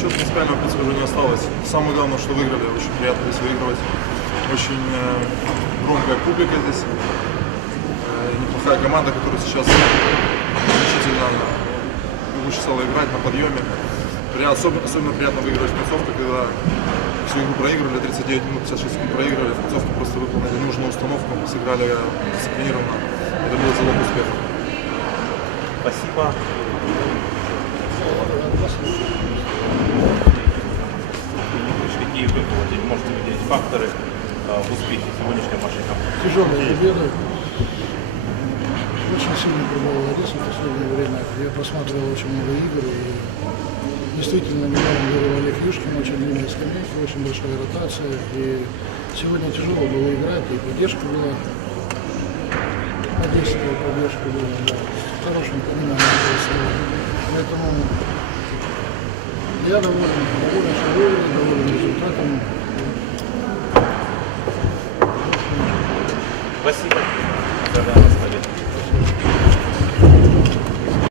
ничего принципиального в принципе уже не осталось. Самое главное, что выиграли. Очень приятно здесь выигрывать. Очень э, громкая публика здесь. Э, неплохая команда, которая сейчас значительно лучше стала играть на подъеме. Особенно, особенно приятно выигрывать в концовке, когда всю игру проигрывали, 39 минут, 56 секунд проигрывали, в концовке просто выполнили нужную установку, сыграли дисциплинированно. Это был залог успеха. Спасибо. Факторы э, в успехе сегодняшней вашей команды? Тяжелая победа. Очень сильно прибавил Одесса в последнее время. Я просматривал очень много игр. И действительно, недавно говорил Олег Юшкин, очень длинная скамейка, очень большая ротация. И сегодня тяжело было играть, и поддержка была. Одесская поддержка была, да. С хорошим пониманием. Поэтому я доволен, доволен, что выиграли, доволен результатом. Спасибо.